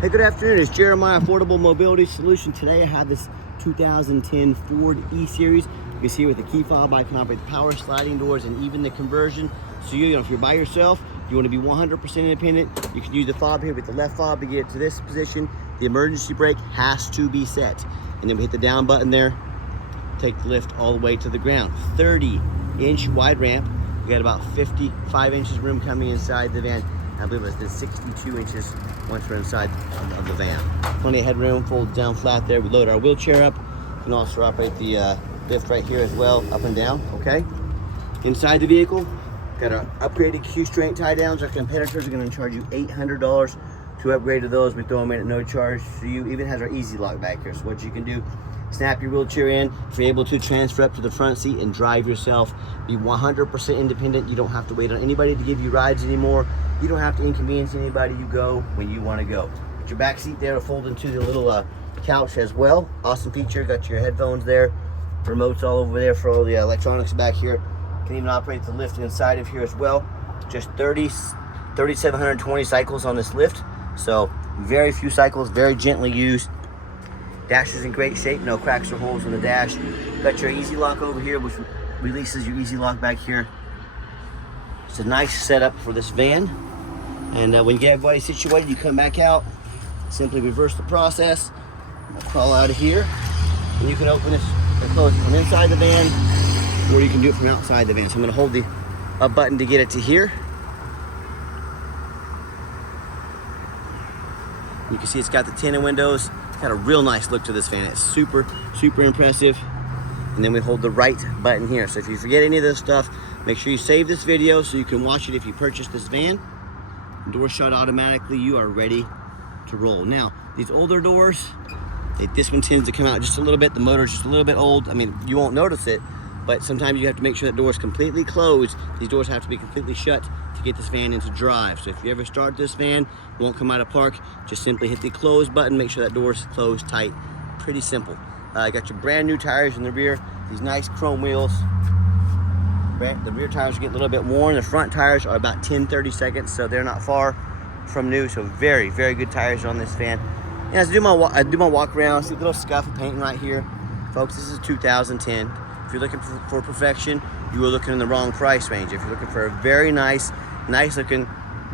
Hey, good afternoon. It's Jeremiah, Affordable Mobility Solution. Today I have this 2010 Ford E-Series. You can see with the key fob, I can operate the power sliding doors and even the conversion. So you know, if you're by yourself, you want to be 100% independent, you can use the fob here with the left fob to get it to this position. The emergency brake has to be set. And then we hit the down button there, take the lift all the way to the ground. 30-inch wide ramp. We got about 55 inches room coming inside the van. I believe it's 62 inches once we're inside of the van. Plenty of headroom, folds down flat there. We load our wheelchair up. You can also operate the lift right here as well, up and down, okay? Inside the vehicle, got our upgraded Q-strength tie downs. Our competitors are gonna charge you $800 to upgrade to those. We throw them in at no charge to you. Even has our easy lock back here. So what you can do, snap your wheelchair in. If you're able to, transfer up to the front seat and drive yourself. Be 100% independent. You don't have to wait on anybody to give you rides anymore. You don't have to inconvenience anybody. You go when you want to go. Got your back seat there to fold into the little couch as well. Awesome feature. Got your headphones there. Remotes all over there for all the electronics back here. Can even operate the lift inside of here as well. Just 3,720 cycles on this lift. So very few cycles, very gently used. Dash is in great shape, no cracks or holes in the dash. Got your easy lock over here, which releases your easy lock back here. It's a nice setup for this van. And when you get everybody situated, you come back out, simply reverse the process, crawl out of here, and you can open this and close it from inside the van, or you can do it from outside the van. So I'm gonna hold the up button to get it to here. You can see it's got the tinted windows. It's got a real nice look to this van. It's super, super impressive. And then we hold the right button here. So if you forget any of this stuff, make sure you save this video so you can watch it if you purchase this van. Door shut automatically, you are ready to roll. Now, these older doors, this one tends to come out just a little bit. The motor's just a little bit old. I mean, you won't notice it, but sometimes you have to make sure that door is completely closed. These doors have to be completely shut to get this van into drive. So if you ever start this van, it won't come out of park, just simply hit the close button, make sure that door is closed tight. Pretty simple. Got your brand new tires in the rear, these nice chrome wheels. The rear tires get a little bit worn. The front tires are about 10-30 seconds, so they're not far from new. So very, very good tires on this van. And as I do my walk around, see a little scuff of painting right here. Folks, this is 2010. If you're looking for perfection, you are looking in the wrong price range. If you're looking for a very nice looking,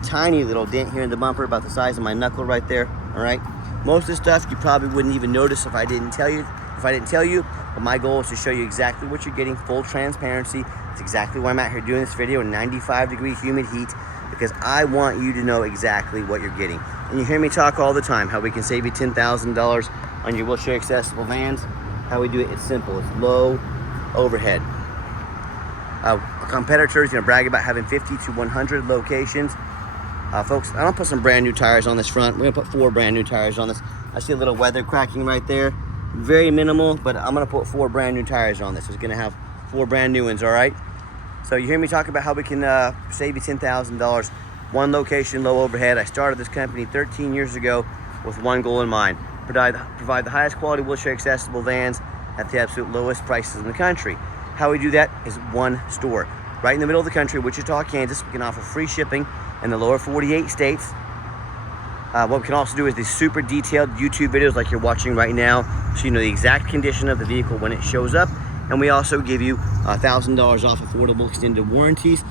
tiny little dent here in the bumper, about the size of my knuckle right there, all right? Most of the stuff you probably wouldn't even notice if I didn't tell you. But my goal is to show you exactly what you're getting, full transparency. It's exactly why I'm out here doing this video in 95-degree humid heat, because I want you to know exactly what you're getting. And you hear me talk all the time, how we can save you $10,000 on your wheelchair accessible vans. How we do it, it's simple, it's low overhead. Our competitors brag about having 50 to 100 locations. Folks, I'm gonna put some brand new tires on this front. We're gonna put 4 brand new tires on this. I see a little weather cracking right there. Very minimal, but I'm gonna put 4 brand new tires on this. It's gonna have 4 brand new ones, all right? So you hear me talk about how we can save you $10,000. One location, low overhead. I started this company 13 years ago with one goal in mind: provide the highest quality wheelchair accessible vans at the absolute lowest prices in the country. How we do that is one store. Right in the middle of the country, Wichita, Kansas. We can offer free shipping in the lower 48 states. What we can also do is these super detailed YouTube videos like you're watching right now, so you know the exact condition of the vehicle when it shows up. And we also give you $1,000 off affordable extended warranties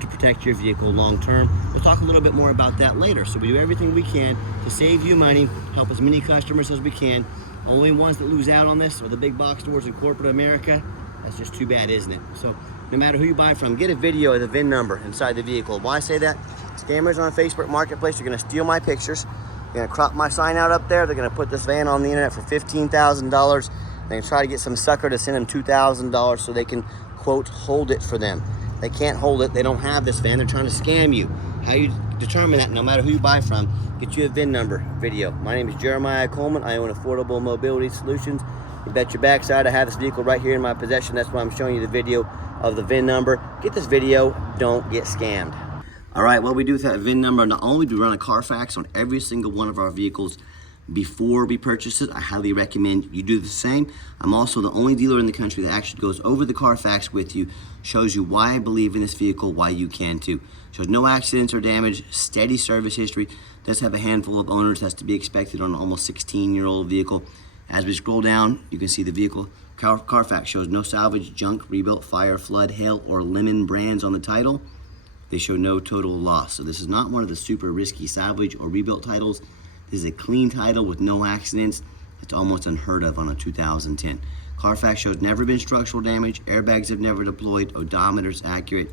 to protect your vehicle long term. We'll talk a little bit more about that later. So we do everything we can to save you money, help as many customers as we can. Only ones that lose out on this are the big box stores in corporate America. That's just too bad, isn't it? So no matter who you buy from, get a video of the VIN number inside the vehicle. Why I say that? Scammers on Facebook Marketplace are gonna steal my pictures. They're gonna crop my sign out up there. They're gonna put this van on the internet for $15,000. They're gonna try to get some sucker to send them $2,000 so they can, quote, hold it for them. They can't hold it, they don't have this van, they're trying to scam you. How you determine that, no matter who you buy from, get you a VIN number video. My name is Jeremiah Coleman. I own Affordable Mobility Solutions. You bet your backside I have this vehicle right here in my possession. That's why I'm showing you the video of the VIN number. Get this video, don't get scammed. All right, what we do with that VIN number, not only do we run a Carfax on every single one of our vehicles before we purchase it, I highly recommend you do the same. I'm also the only dealer in the country that actually goes over the Carfax with you, shows you why I believe in this vehicle, why you can too. Shows no accidents or damage, steady service history. Does have a handful of owners, that's to be expected on an almost 16-year-old vehicle. As we scroll down, you can see the vehicle. Carfax shows no salvage, junk, rebuilt, fire, flood, hail, or lemon brands on the title. They show no total loss. So this is not one of the super risky salvage or rebuilt titles. This is a clean title with no accidents. It's almost unheard of on a 2010. Carfax shows never been structural damage, airbags have never deployed, odometer's accurate,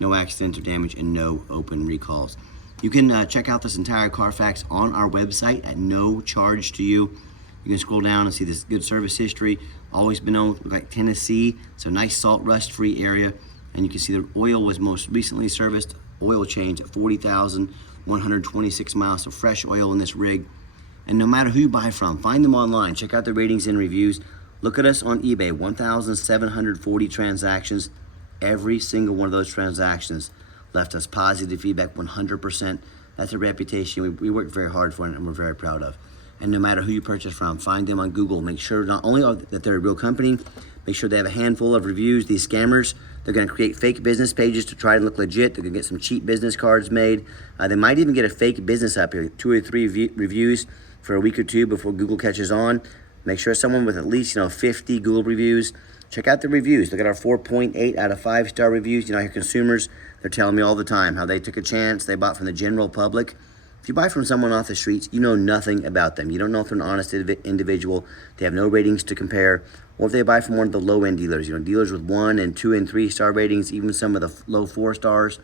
no accidents or damage, and no open recalls. You can check out this entire Carfax on our website at no charge to you. You can scroll down and see this good service history. Always been known like Tennessee. It's a nice salt rust-free area. And you can see the oil was most recently serviced, oil change at 40,126 miles of fresh oil in this rig. And no matter who you buy from, find them online. Check out the ratings and reviews. Look at us on eBay, 1,740 transactions. Every single one of those transactions left us positive feedback, 100%. That's a reputation we work very hard for and we're very proud of. And no matter who you purchase from, find them on Google. Make sure not only that they're a real company, make sure they have a handful of reviews. These scammers, they're gonna create fake business pages to try to look legit. They're gonna get some cheap business cards made. They might even get a fake business up here, 2 or 3 reviews for a week or 2 before Google catches on. Make sure someone with at least 50 Google reviews. Check out the reviews. Look at our 4.8 out of 5-star reviews. Your consumers, they're telling me all the time how they took a chance. They bought from the general public. If you buy from someone off the streets, you know nothing about them. You don't know if they're an honest individual. They have no ratings to compare. Or if they buy from one of the low-end dealers, dealers with 1 and 2 and 3-star ratings, even some of the low 4 stars.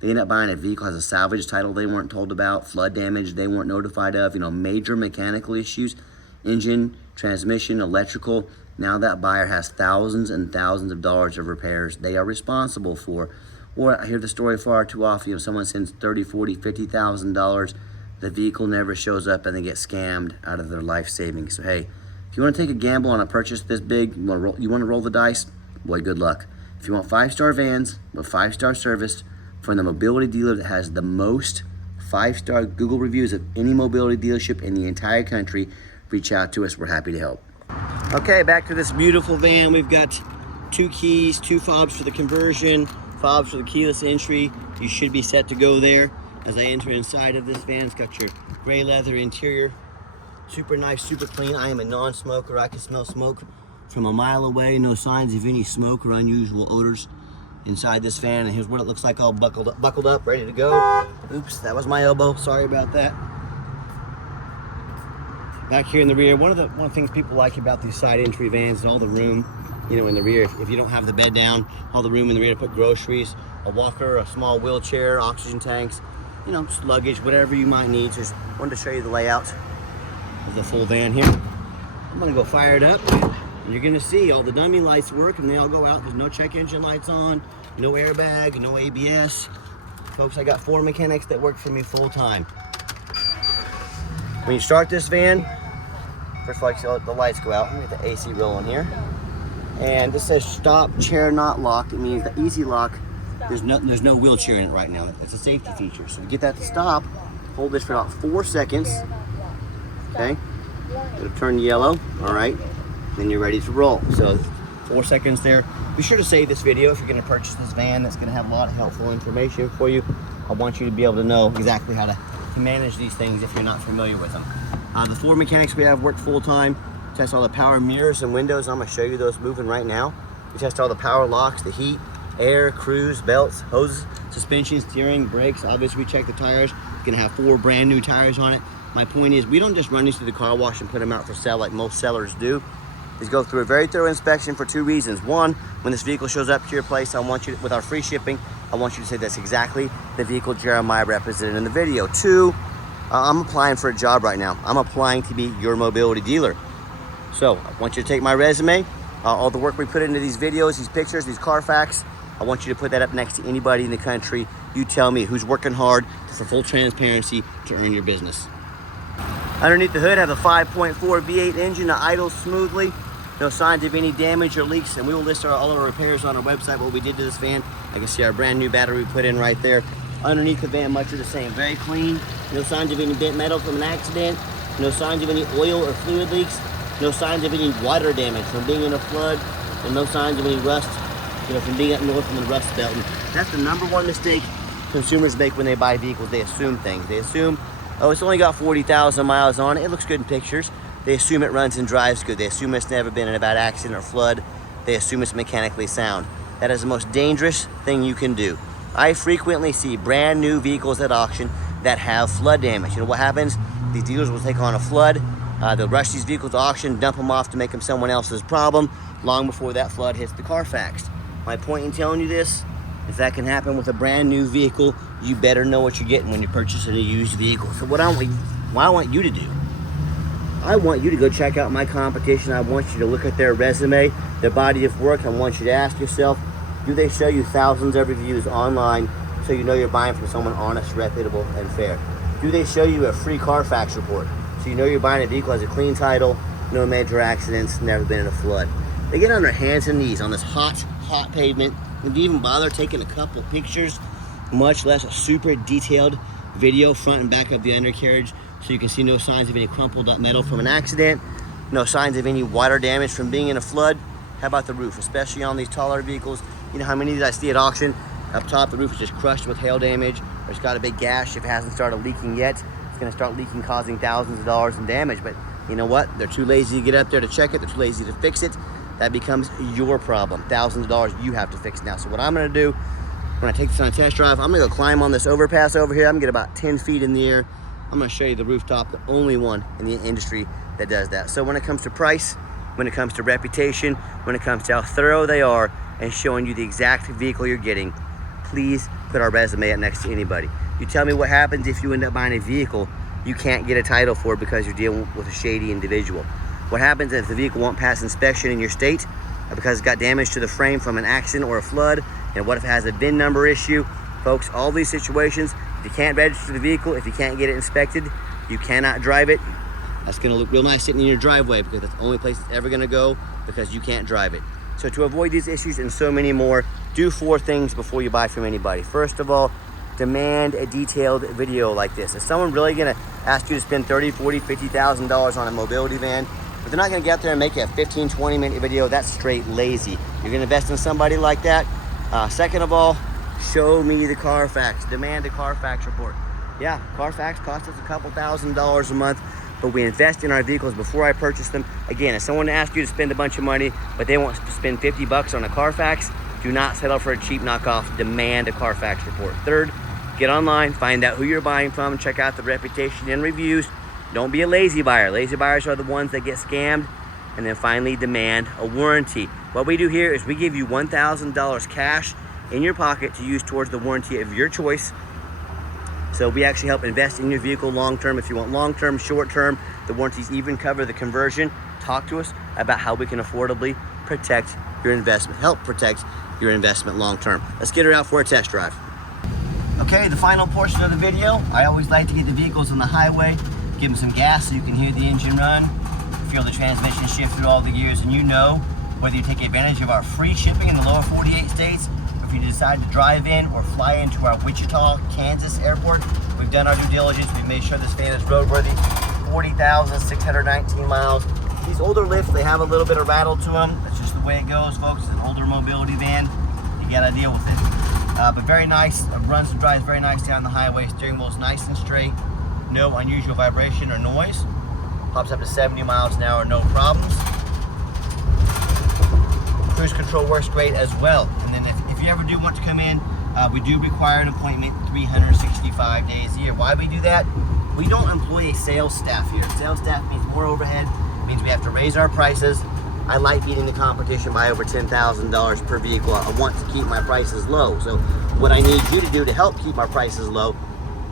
They end up buying a vehicle has a salvage title they weren't told about, flood damage they weren't notified of, major mechanical issues, engine, transmission, electrical. Now that buyer has thousands and thousands of dollars of repairs they are responsible for. Or I hear the story far too often, someone sends $30,000, $40,000, $50,000, the vehicle never shows up and they get scammed out of their life savings. So hey, if you want to take a gamble on a purchase this big, you want to roll the dice, boy, good luck. If you want 5-star vans with 5-star service from the mobility dealer that has the most 5-star Google reviews of any mobility dealership in the entire country, reach out to us, we're happy to help. Okay, back to this beautiful van. We've got 2 keys, 2 fobs for the conversion, fobs for the keyless entry. You should be set to go there. As I enter inside of this van, it's got your gray leather interior. Super nice, super clean. I am a non-smoker. I can smell smoke from a mile away. No signs of any smoke or unusual odors inside this van. And here's what it looks like all buckled up, ready to go. Oops, that was my elbow. Sorry about that. Back here in the rear, one of the things people like about these side entry vans is all the room, in the rear. If you don't have the bed down, all the room in the rear to put groceries, a walker, a small wheelchair, oxygen tanks, just luggage, whatever you might need. So just wanted to show you the layout of the full van here. I'm gonna go fire it up, and you're gonna see all the dummy lights work, and they all go out. There's no check engine lights on, no airbag, no ABS. Folks, I got 4 mechanics that work for me full time. When you start this van, first of all, the lights go out. Let me get the AC rolling here. And this says stop chair not lock. It means the easy lock, there's no wheelchair in it right now. It's a safety feature. So to get that to stop, hold this for about 4 seconds. Okay, it'll turn yellow, all right. Then you're ready to roll. So 4 seconds there. Be sure to save this video if you're gonna purchase this van. That's gonna have a lot of helpful information for you. I want you to be able to know exactly how to manage these things if you're not familiar with them. The 4 mechanics we have work full time. Test all the power mirrors and windows. I'm gonna show you those moving right now. We test all the power locks, the heat, air, cruise, belts, hoses, suspension, steering, brakes. Obviously we check the tires. It's gonna have 4 brand new tires on it. My point is we don't just run these through the car wash and put them out for sale like most sellers do. These go through a very thorough inspection for 2 reasons. One, when this vehicle shows up to your place, I want you to, with our free shipping, I want you to say that's exactly the vehicle Jeremiah represented in the video. 2, I'm applying for a job right now. I'm applying to be your mobility dealer. So I want you to take my resume, all the work we put into these videos, these pictures, these Carfax, I want you to put that up next to anybody in the country. You tell me who's working hard for full transparency to earn your business. Underneath the hood, I have a 5.4 V8 engine that idles smoothly. No signs of any damage or leaks, and we will list all of our repairs on our website, what we did to this van. I can see our brand new battery we put in right there. Underneath the van, much of the same. Very clean. No signs of any bent metal from an accident. No signs of any oil or fluid leaks. No signs of any water damage from being in a flood. And no signs of any rust, from being up north in the rust belt. And that's the #1 mistake consumers make when they buy vehicles. They assume things. They assume Oh, it's only got 40,000 miles on it. It looks good in pictures. They assume it runs and drives good. They assume it's never been in a bad accident or flood. They assume it's mechanically sound. That is the most dangerous thing you can do. I frequently see brand new vehicles at auction that have flood damage. You know what happens? These dealers will take on a flood. They'll rush these vehicles to auction, dump them off to make them someone else's problem long before that flood hits the Carfax. My point in telling you this is that can happen with a brand new vehicle. You better know what you're getting when you're purchasing a used vehicle. So what I want you to do, I want you to go check out my competition. I want you to look at their resume, their body of work. I want you to ask yourself, do they show you thousands of reviews online so you know you're buying from someone honest, reputable, and fair? Do they show you a free Carfax report so you know you're buying a vehicle that has a clean title, no major accidents, never been in a flood? They get on their hands and knees on this hot pavement and even bother taking a couple pictures, much less a super detailed video front and back of the undercarriage so you can see no signs of any crumpled up metal from an accident, no signs of any water damage from being in a flood. How about the roof, especially on these taller vehicles? You know how many of these I see at auction? Up top, the roof is just crushed with hail damage, or it's got a big gash. If it hasn't started leaking yet, it's gonna start leaking, causing thousands of dollars in damage. But you know what? They're too lazy to get up there to check it. They're too lazy to fix it. That becomes your problem. Thousands of dollars you have to fix now. So what I'm gonna do, when I take this on a test drive, I'm gonna go climb on this overpass over here. I'm gonna get about 10 feet in the air. I'm gonna show you the rooftop, the only one in the industry that does that. So when it comes to price, when it comes to reputation, when it comes to how thorough they are and showing you the exact vehicle you're getting, please put our resume up next to anybody. You tell me what happens if you end up buying a vehicle you can't get a title for because you're dealing with a shady individual. What happens if the vehicle won't pass inspection in your state because it's got damage to the frame from an accident or a flood? And what if it has a VIN number issue? Folks, all these situations, if you can't register the vehicle, if you can't get it inspected, you cannot drive it. That's gonna look real nice sitting in your driveway because that's the only place it's ever gonna go because you can't drive it. So to avoid these issues and so many more, do 4 things before you buy from anybody. First of all, demand a detailed video like this. Is someone really gonna ask you to spend $30,000, $40,000, $50,000 on a mobility van? But they're not gonna get out there and make you a 15, 20-minute video. That's straight lazy. You're gonna invest in somebody like that. Second of all, show me the Carfax. Demand a Carfax report. Yeah, Carfax costs us a couple $1,000s a month, but we invest in our vehicles before I purchase them. Again, if someone asks you to spend a bunch of money, but they want to spend 50 bucks on a Carfax, do not settle for a cheap knockoff. Demand a Carfax report. Third, get online, find out who you're buying from, check out the reputation and reviews. Don't be a lazy buyer. Lazy buyers are the ones that get scammed. And then finally, demand a warranty. What we do here is we give you $1,000 cash in your pocket to use towards the warranty of your choice. So we actually help invest in your vehicle long-term. If you want long-term, short-term, the warranties even cover the conversion. Talk to us about how we can affordably protect your investment, help protect your investment long-term. Let's get her out for a test drive. Okay, the final portion of the video. I always like to get the vehicles on the highway, give them some gas so you can hear the engine run, feel the transmission shift through all the gears, and you know whether you take advantage of our free shipping in the lower 48 states, or if you decide to drive in or fly into our Wichita, Kansas airport. We've done our due diligence. We've made sure this van is roadworthy. 40,619 miles. These older lifts, they have a little bit of rattle to them. That's just the way it goes, folks. It's an older mobility van. You gotta deal with it. But very nice. It runs and drives very nice down the highway. Steering wheel's nice and straight. No unusual vibration or noise. Pops up to 70 miles an hour, no problems. Cruise control works great as well. And then if you ever do want to come in, we do require an appointment 365 days a year. Why we do that? We don't employ a sales staff here. Sales staff means more overhead. It means we have to raise our prices. I like beating the competition by over $10,000 per vehicle. I want to keep my prices low. So what I need you to do to help keep our prices low,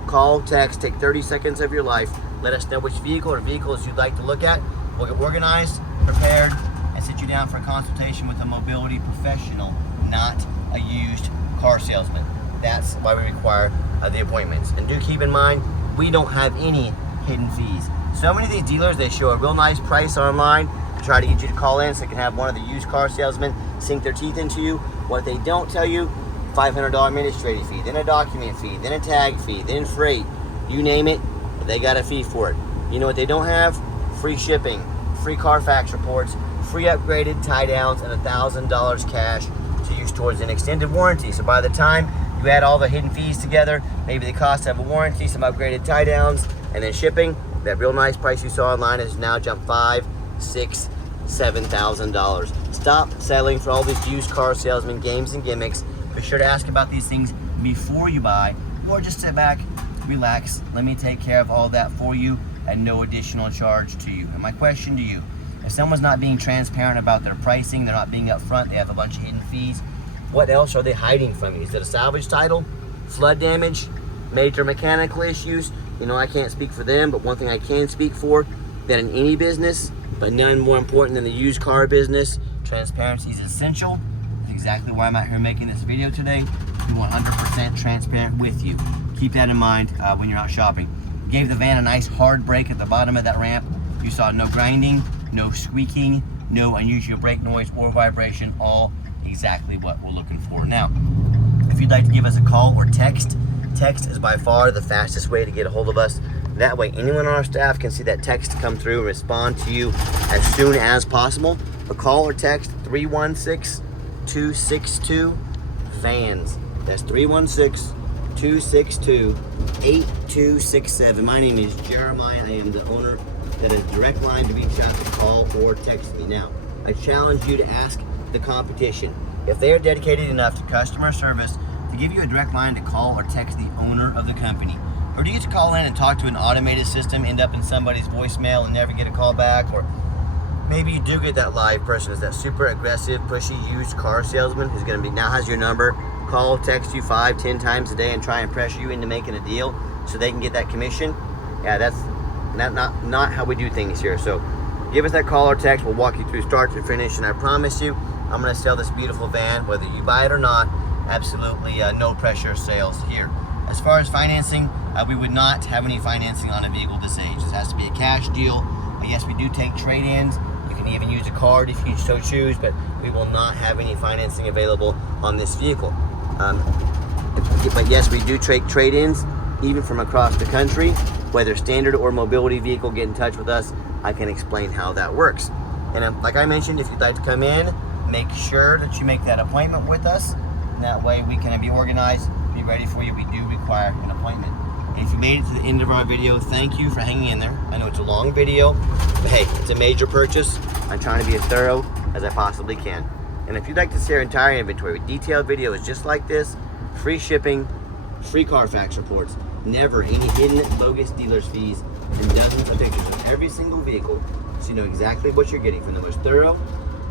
call, text, take 30 seconds of your life. Let us know which vehicle or vehicles you'd like to look at. We'll get organized, prepared, and sit you down for a consultation with a mobility professional, not a used car salesman. That's why we require the appointments. And do keep in mind, we don't have any hidden fees. So many of these dealers, they show a real nice price online to try to get you to call in so they can have one of the used car salesmen sink their teeth into you. What they don't tell you, $500 administrative fee, then a document fee, then a tag fee, then freight, you name it, they got a fee for it. You know what they don't have? Free shipping, free Carfax reports, free upgraded tie downs, and $1,000 cash to use towards an extended warranty. So by the time you add all the hidden fees together, maybe the cost of a warranty, some upgraded tie downs, And then shipping, that real nice price you saw online has now jumped $5,000, $6,000, $7,000. Stop settling for all these used car salesman games and gimmicks. Be sure to ask about these things before you buy, or just sit back, relax, let me take care of all that for you at no additional charge to you. And my question to you, if someone's not being transparent about their pricing, they're not being upfront, they have a bunch of hidden fees, what else are they hiding from you? Is it a salvage title, flood damage, major mechanical issues? You know, I can't speak for them, but one thing I can speak for, that in any business, but none more important than the used car business, transparency is essential. That's exactly why I'm out here making this video today. Be 100% transparent with you. Keep that in mind when you're out shopping. Gave the van a nice hard brake at the bottom of that ramp. You saw no grinding, no squeaking, no unusual brake noise or vibration, all exactly what we're looking for. Now, if you'd like to give us a call or text, text is by far the fastest way to get a hold of us. That way, anyone on our staff can see that text come through and respond to you as soon as possible. A call or text 316-262-VANS. That's 316-262-8267. My name is Jeremiah. I am the owner. That is a direct line to reach out to call or text me. Now, I challenge you to ask the competition if they are dedicated enough to customer service to give you a direct line to call or text the owner of the company. Or do you get to call in and talk to an automated system, end up in somebody's voicemail and never get a call back? Or maybe you do get that live person, is that super aggressive, pushy, used car salesman who's gonna be, now has your number, call, text you 5-10 times a day and try and pressure you into making a deal so they can get that commission. Yeah, that's not how we do things here. So give us that call or text. We'll walk you through start to finish, and I promise you, I'm gonna sell this beautiful van, whether you buy it or not. Absolutely no pressure sales here. As far as financing, we would not have any financing on a vehicle this age. This has to be a cash deal. Yes, we do take trade-ins. You can even use a card if you so choose, but we will not have any financing available on this vehicle. But yes, we do take trade-ins, even from across the country. Whether standard or mobility vehicle, get in touch with us. I can explain how that works. And like I mentioned, if you'd like to come in, make sure that you make that appointment with us. And that way we can be organized, be ready for you. We do require an appointment. And if you made it to the end of our video, thank you for hanging in there. I know it's a long video, but hey, it's a major purchase. I'm trying to be as thorough as I possibly can. And if you'd like to see our entire inventory with detailed videos just like this, free shipping, free Carfax reports, never any hidden bogus dealer's fees, and dozens of pictures of every single vehicle so you know exactly what you're getting from the most thorough,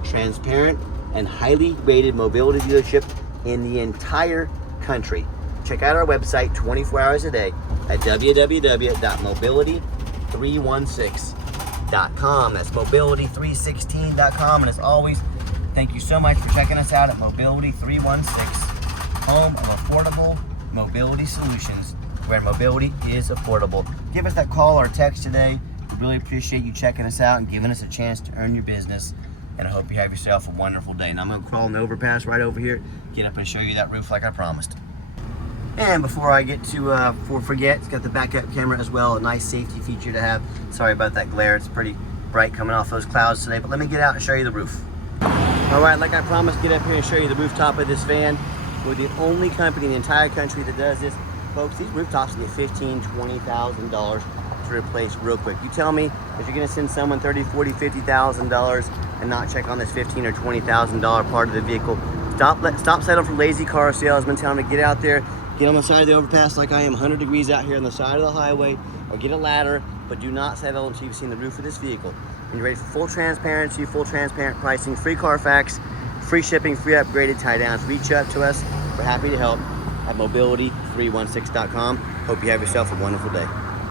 transparent, and highly rated mobility dealership in the entire country. Check out our website 24 hours a day at www.mobility316.com. That's mobility316.com. And as always, thank you so much for checking us out at Mobility 316, home of affordable mobility solutions, where mobility is affordable. Give us that call or text today. We really appreciate you checking us out and giving us a chance to earn your business. And I hope you have yourself a wonderful day. Now I'm gonna crawl an overpass right over here, get up and show you that roof like I promised. And before I get to, forget, it's got the backup camera as well, a nice safety feature to have. Sorry about that glare, it's pretty bright coming off those clouds today, but let me get out and show you the roof. All right, like I promised, get up here and show you the rooftop of this van. We're the only company in the entire country that does this. Folks, these rooftops get $15,000, $20,000 to replace real quick. You tell me if you're gonna send someone $30,000, $40,000, $50,000 and not check on this $15,000 or $20,000 part of the vehicle. Stop settling for lazy car salesmen. Tell them to get out there, get on the side of the overpass like I am, 100 degrees out here on the side of the highway, or get a ladder, but do not settle until you've seen the roof of this vehicle. When you're ready for full transparency, full transparent pricing, free Carfax, free shipping, free upgraded tie downs, reach out to us. We're happy to help at mobility316.com. Hope you have yourself a wonderful day.